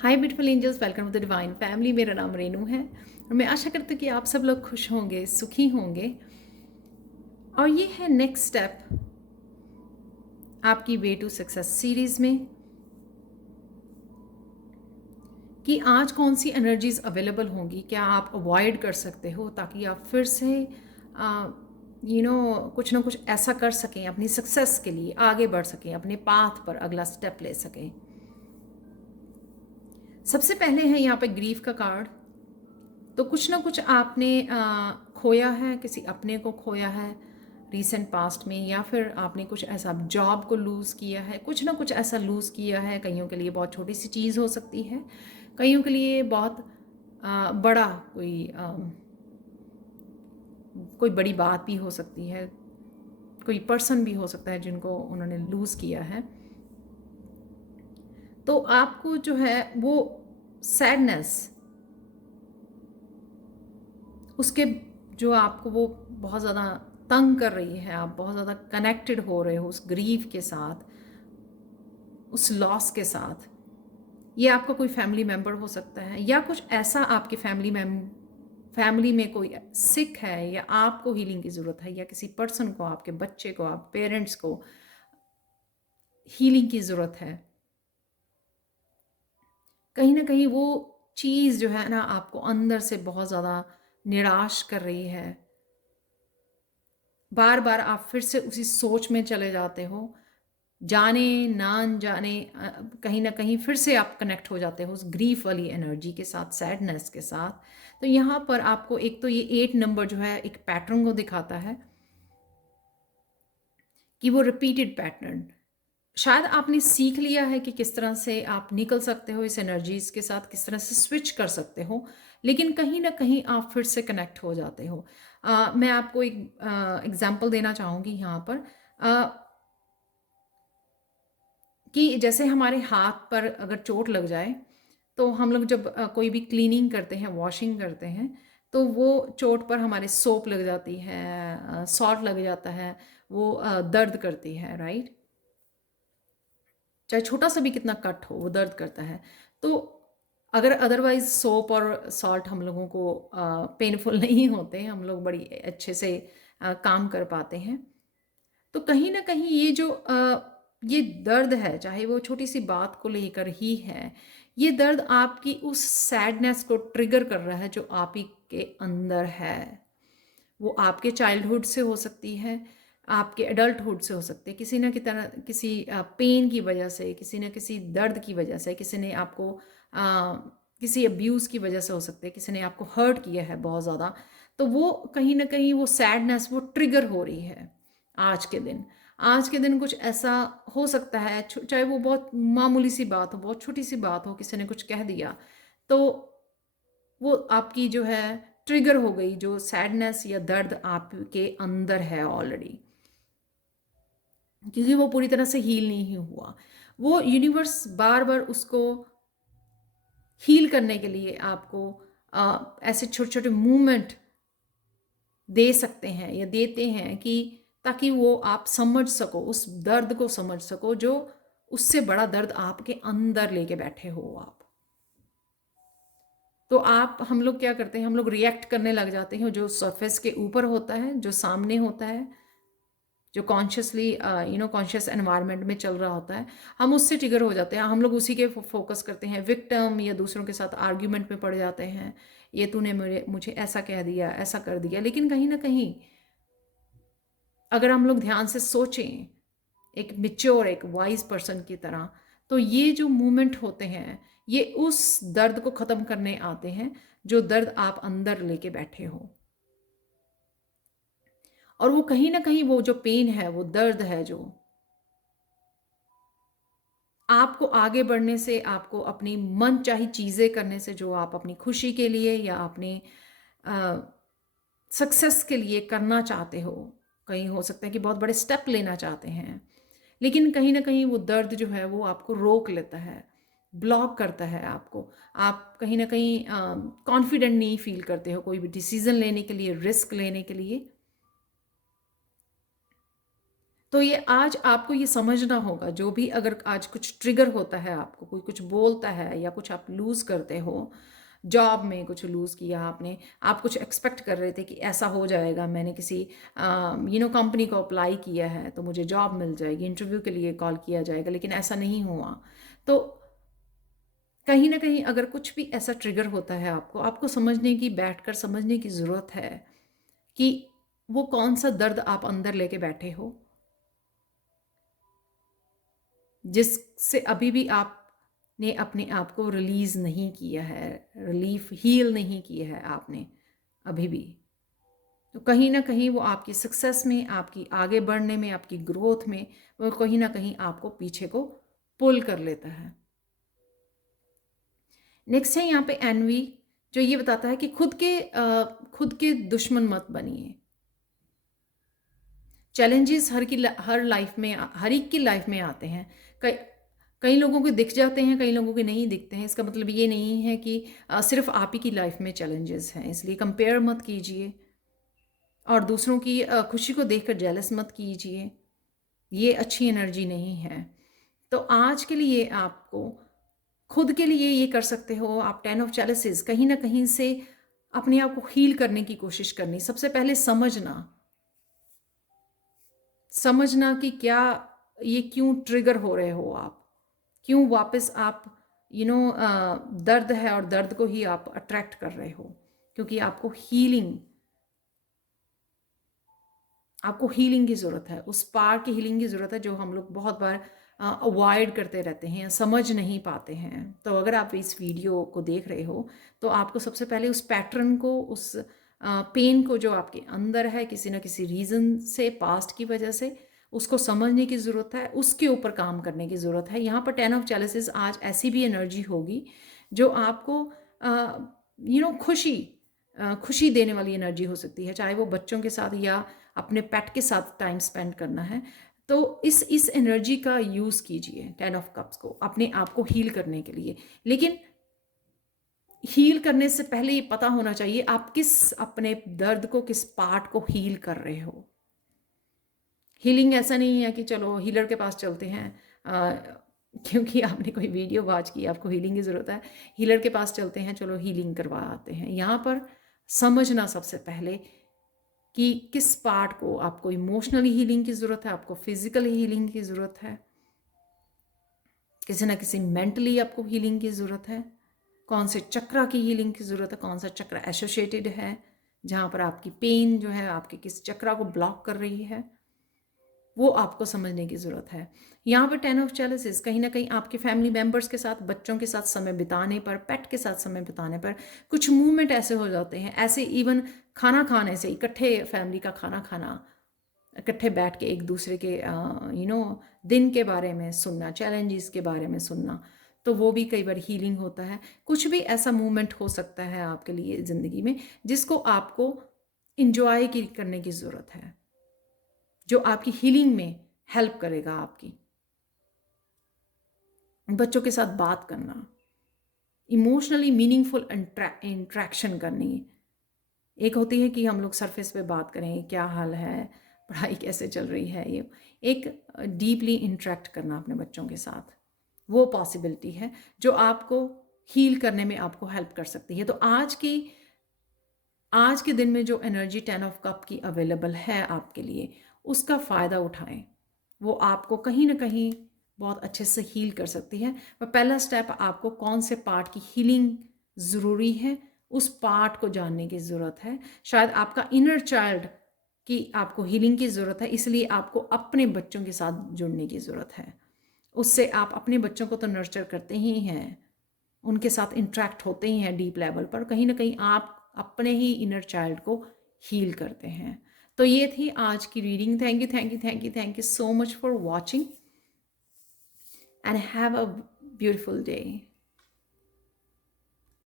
Hi beautiful angels, welcome to the divine family. मेरा नाम रेनू है और मैं आशा करती हूँ कि आप सब लोग खुश होंगे, सुखी होंगे। और ये है नेक्स्ट स्टेप आपकी वे टू सक्सेस सीरीज़ में कि आज कौन सी एनर्जीज अवेलेबल होंगी, क्या आप अवॉइड कर सकते हो ताकि आप फिर से कुछ ना कुछ ऐसा कर सकें, अपनी सक्सेस के लिए आगे बढ़ सकें, अपने पाथ पर अगला स्टेप ले सकें। सबसे पहले है यहाँ पे ग्रीफ का कार्ड। तो कुछ ना कुछ आपने खोया है, किसी अपने को खोया है रीसेंट पास्ट में, या फिर आपने कुछ ऐसा जॉब को लूज़ किया है, कुछ ना कुछ ऐसा लूज़ किया है। कईयों के लिए बहुत छोटी सी चीज़ हो सकती है, कईयों के लिए बहुत बड़ा कोई बड़ी बात भी हो सकती है, कोई पर्सन भी हो सकता है जिनको उन्होंने लूज़ किया है। तो आपको जो है वो सैडनेस, उसके जो आपको वो बहुत ज़्यादा तंग कर रही है, आप बहुत ज़्यादा कनेक्टेड हो रहे हो उस ग्रीफ के साथ, उस लॉस के साथ। ये आपका कोई फैमिली मेम्बर हो सकता है, या कुछ ऐसा आपके फैमिली में कोई सिक है, या आपको हीलिंग की ज़रूरत है, या किसी पर्सन को, आपके बच्चे को, आप पेरेंट्स को हीलिंग की ज़रूरत है। कहीं ना कहीं वो चीज़ जो है ना आपको अंदर से बहुत ज़्यादा निराश कर रही है। बार बार आप फिर से उसी सोच में चले जाते हो, जाने ना जाने कहीं ना कहीं फिर से आप कनेक्ट हो जाते हो उस ग्रीफ वाली एनर्जी के साथ, सैडनेस के साथ। तो यहाँ पर आपको एक तो ये 8 नंबर जो है एक पैटर्न को दिखाता है कि वो रिपीटेड पैटर्न, शायद आपने सीख लिया है कि किस तरह से आप निकल सकते हो इस एनर्जीज के साथ, किस तरह से स्विच कर सकते हो, लेकिन कहीं ना कहीं आप फिर से कनेक्ट हो जाते हो। मैं आपको एक एग्जांपल देना चाहूँगी यहाँ पर, कि जैसे हमारे हाथ पर अगर चोट लग जाए, तो हम लोग जब कोई भी क्लीनिंग करते हैं, वॉशिंग करते हैं, तो वो चोट पर हमारे सोप लग जाती है, सॉल्ट लग जाता है, वो दर्द करती है, राइट। चाहे छोटा सा भी कितना कट हो, वो दर्द करता है। तो अगर अदरवाइज सोप और सॉल्ट हम लोगों को पेनफुल नहीं होते, हम लोग बड़ी अच्छे से काम कर पाते हैं। तो कहीं ना कहीं ये जो ये दर्द है, चाहे वो छोटी सी बात को लेकर ही है, ये दर्द आपकी उस सैडनेस को ट्रिगर कर रहा है जो आप ही के अंदर है। वो आपके चाइल्डहुड से हो सकती है, आपके एडल्टहुड से हो सकती है, किसी न किसी पेन की वजह से, किसी न किसी दर्द की वजह से, किसी ने आपको किसी अब्यूज़ की वजह से हो सकते हैं, किसी ने आपको हर्ट किया है बहुत ज़्यादा। तो वो कहीं ना कहीं वो सैडनेस वो ट्रिगर हो रही है आज के दिन। आज के दिन कुछ ऐसा हो सकता है, चाहे वो बहुत मामूली सी बात हो, बहुत छोटी सी बात हो, किसी ने कुछ कह दिया, तो वो आपकी जो है ट्रिगर हो गई, जो सैडनेस या दर्द आपके अंदर है ऑलरेडी, क्योंकि वो पूरी तरह से हील नहीं हुआ। वो यूनिवर्स बार बार उसको हील करने के लिए आपको ऐसे छोटे छोटे मूवमेंट दे सकते हैं या देते हैं, कि ताकि वो आप समझ सको, उस दर्द को समझ सको जो उससे बड़ा दर्द आपके अंदर लेके बैठे हो आप। तो आप हम लोग क्या करते हैं, हम लोग रिएक्ट करने लग जाते हैं जो सरफेस के ऊपर होता है, जो सामने होता है, जो कॉन्शियसली कॉन्शियस एनवायरनमेंट में चल रहा होता है, हम उससे ट्रिगर हो जाते हैं, हम लोग उसी के फोकस करते हैं, विक्टिम या दूसरों के साथ आर्ग्यूमेंट में पड़ जाते हैं, ये तूने मुझे ऐसा कह दिया, ऐसा कर दिया। लेकिन कहीं ना कहीं अगर हम लोग ध्यान से सोचें, एक मिच्योर, एक वाइज पर्सन की तरह, तो ये जो मूवमेंट होते हैं ये उस दर्द को ख़त्म करने आते हैं जो दर्द आप अंदर लेके बैठे हो। और वो कहीं ना कहीं वो जो पेन है, वो दर्द है जो आपको आगे बढ़ने से, आपको अपनी मन चाही चीज़ें करने से, जो आप अपनी खुशी के लिए या अपनी सक्सेस के लिए करना चाहते हो, कहीं हो सकता है कि बहुत बड़े स्टेप लेना चाहते हैं, लेकिन कहीं ना कहीं वो दर्द जो है वो आपको रोक लेता है, ब्लॉक करता है आपको। आप कहीं ना कहीं कॉन्फिडेंट नहीं फील करते हो कोई भी डिसीजन लेने के लिए, रिस्क लेने के लिए। तो ये आज आपको ये समझना होगा, जो भी अगर आज कुछ ट्रिगर होता है आपको, कोई कुछ बोलता है या कुछ आप लूज़ करते हो, जॉब में कुछ लूज़ किया आपने, आप कुछ एक्सपेक्ट कर रहे थे कि ऐसा हो जाएगा, मैंने किसी कंपनी को अप्लाई किया है तो मुझे जॉब मिल जाएगी, इंटरव्यू के लिए कॉल किया जाएगा, लेकिन ऐसा नहीं हुआ। तो कहीं न कहीं अगर कुछ भी ऐसा ट्रिगर होता है आपको, आपको समझने की, बैठकर समझने की ज़रूरत है कि वो कौन-सा दर्द आप अंदर लेके बैठे हो, जिससे अभी भी आपने अपने आप को रिलीज़ नहीं किया है, रिलीफ़ हील नहीं किया है आपने अभी भी। तो कहीं न कहीं वो आपकी सक्सेस में, आपकी आगे बढ़ने में, आपकी ग्रोथ में, वो कहीं न कहीं आपको पीछे को पुल कर लेता है। नेक्स्ट है यहाँ पे एनवी, जो ये बताता है कि खुद के दुश्मन मत बनिए। चैलेंजेस हर लाइफ में, हर एक की लाइफ में आते हैं। कई कई लोगों को दिख जाते हैं, कई लोगों के नहीं दिखते हैं। इसका मतलब ये नहीं है कि सिर्फ आप ही की लाइफ में चैलेंजेस हैं, इसलिए कंपेयर मत कीजिए और दूसरों की खुशी को देखकर जेलस मत कीजिए। ये अच्छी एनर्जी नहीं है। तो आज के लिए आपको खुद के लिए ये कर सकते हो आप, 10 ऑफ चैलेंजेस कहीं न कहीं से अपने आप को हील करने की कोशिश करनी। सबसे पहले समझना कि क्या ये क्यों ट्रिगर हो रहे हो आप, क्यों वापस आप दर्द है और दर्द को ही आप अट्रैक्ट कर रहे हो, क्योंकि आपको हीलिंग की ज़रूरत है, उस पार की हीलिंग की ज़रूरत है जो हम लोग बहुत बार अवॉइड करते रहते हैं, समझ नहीं पाते हैं। तो अगर आप इस वीडियो को देख रहे हो तो आपको सबसे पहले उस पैटर्न को, उस पेन को जो आपके अंदर है किसी न किसी रीज़न से, पास्ट की वजह से, उसको समझने की ज़रूरत है, उसके ऊपर काम करने की ज़रूरत है। यहाँ पर 10 ऑफ चैलेंजेस आज ऐसी भी एनर्जी होगी जो आपको खुशी देने वाली एनर्जी हो सकती है, चाहे वो बच्चों के साथ या अपने पेट के साथ टाइम स्पेंड करना है। तो इस एनर्जी का यूज़ कीजिए, 10 ऑफ कप्स को अपने आप को हील करने के लिए। लेकिन हील करने से पहले ये पता होना चाहिए आप किस अपने दर्द को, किस पार्ट को हील कर रहे हो। हीलिंग ऐसा नहीं है कि चलो हीलर के पास चलते हैं क्योंकि आपने कोई वीडियो वॉच की, आपको हीलिंग की ज़रूरत है, हीलर के पास चलते हैं, चलो हीलिंग करवा आते हैं। यहाँ पर समझना सबसे पहले कि किस पार्ट को आपको इमोशनली हीलिंग की ज़रूरत है, आपको फिजिकली हीलिंग की ज़रूरत है, किसी ना किसी मेंटली आपको हीलिंग की ज़रूरत है, कौन से चक्रा की हीलिंग की ज़रूरत है, कौन सा चक्र एसोसिएटेड है, जहाँ पर आपकी पेन जो है आपके किस चक्रा को ब्लॉक कर रही है, वो आपको समझने की ज़रूरत है। यहाँ पर 10 ऑफ चैलेंजेस कहीं ना कहीं आपके फैमिली मेम्बर्स के साथ, बच्चों के साथ समय बिताने पर, पेट के साथ समय बिताने पर कुछ मूवमेंट ऐसे हो जाते हैं, ऐसे इवन खाना खाने से, इकट्ठे फैमिली का खाना खाना, इकट्ठे बैठ के एक दूसरे के दिन के बारे में सुनना, चैलेंजेस के बारे में सुनना, तो वो भी कई बार हीलिंग होता है। कुछ भी ऐसा मूवमेंट हो सकता है आपके लिए ज़िंदगी में जिसको आपको इंजॉय करने की ज़रूरत है, जो आपकी हीलिंग में हेल्प करेगा। आपकी बच्चों के साथ बात करना, इमोशनली मीनिंगफुल इंट्रैक्शन करनी। एक होती है कि हम लोग सरफेस पे बात करें, क्या हाल है, पढ़ाई कैसे चल रही है, ये एक डीपली इंटरेक्ट करना अपने बच्चों के साथ, वो पॉसिबिलिटी है जो आपको हील करने में आपको हेल्प कर सकती है। तो आज के दिन में जो एनर्जी 10 ऑफ कप की अवेलेबल है आपके लिए, उसका फ़ायदा उठाएं। वो आपको कहीं ना कहीं बहुत अच्छे से हील कर सकती है। पर पहला स्टेप, आपको कौन से पार्ट की हीलिंग ज़रूरी है, उस पार्ट को जानने की ज़रूरत है। शायद आपका इनर चाइल्ड की आपको हीलिंग की ज़रूरत है, इसलिए आपको अपने बच्चों के साथ जुड़ने की ज़रूरत है। उससे आप अपने बच्चों को तो नर्चर करते ही हैं, उनके साथ इंटरेक्ट होते ही हैं डीप लेवल पर, कहीं ना कहीं आप अपने ही इनर चाइल्ड को हील करते हैं। तो ये थी आज की reading. Thank you, thank you, thank you, thank you so much for watching and have a beautiful day.